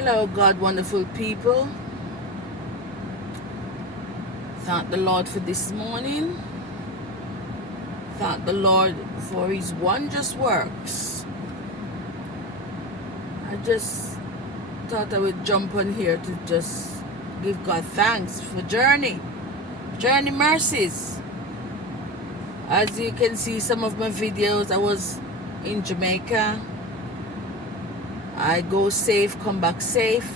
Hello, God, wonderful people. Thank the Lord for this morning. Thank the Lord for His wondrous works. I just thought I would jump on here to just give God thanks for journey mercies. As you can see, some of my videos, I was in Jamaica. I go safe, come back safe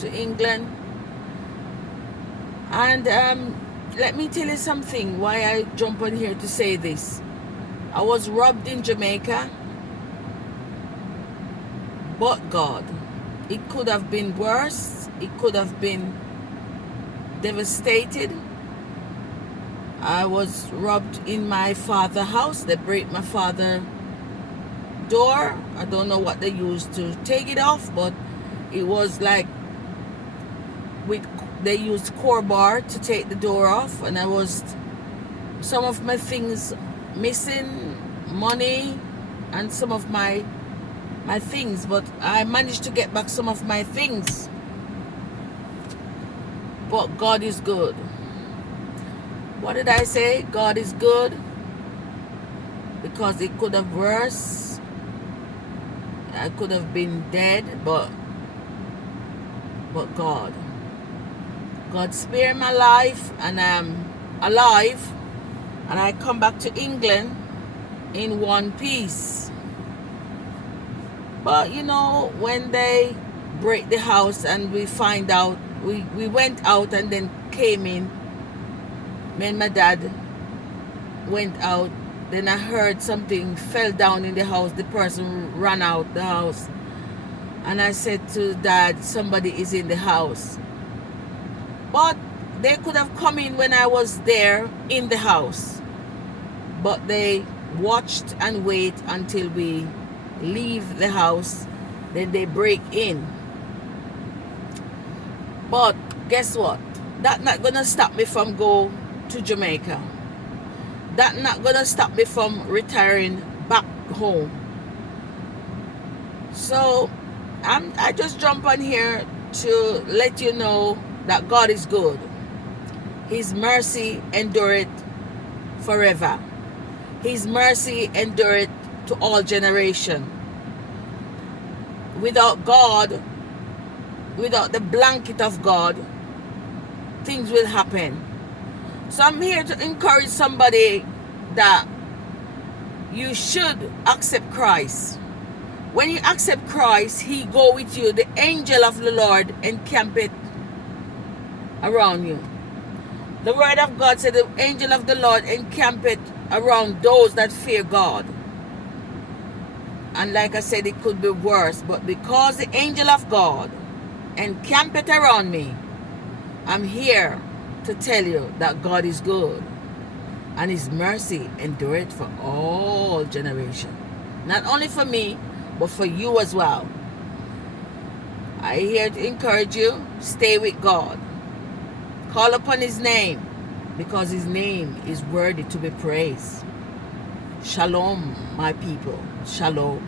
to England. And let me tell you something, why I jump on here to say this. I was robbed in Jamaica, but God. It could have been worse. It could have been devastated. I was robbed in my father's house. They break my father's door. I don't know what they used to take it off, but it was like they used crowbar to take the door off, and I was some of my things missing, money and some of my things, but I managed to get back some of my things. But God is good. What did I say? God is good, because it could have worse. I could have been dead, but God spared my life, and I'm alive, and I come back to England in one piece. But you know, when they break the house and we find out, we went out and then came in. Me and my dad went out. Then I heard something fell down in the house. The person ran out the house. And I said to Dad, somebody is in the house. But they could have come in when I was there in the house. But they watched and wait until we leave the house. Then they break in. But guess what? That's not going to stop me from go to Jamaica. That's not going to stop me from retiring back home. So I just jump on here to let you know that God is good. His mercy endureth forever. His mercy endureth to all generation. Without God, without the blanket of God, things will happen. So I'm here to encourage somebody that you should accept Christ. When you accept Christ, He go with you. The angel of the Lord encampeth around you. The word of God said the angel of the Lord encampeth around those that fear God. And like I said, it could be worse. But because the angel of God encampeth around me, I'm here to tell you that God is good. And His mercy endureth for all generations. Not only for me, but for you as well. I'm here to encourage you, stay with God. Call upon His name, because His name is worthy to be praised. Shalom, my people. Shalom.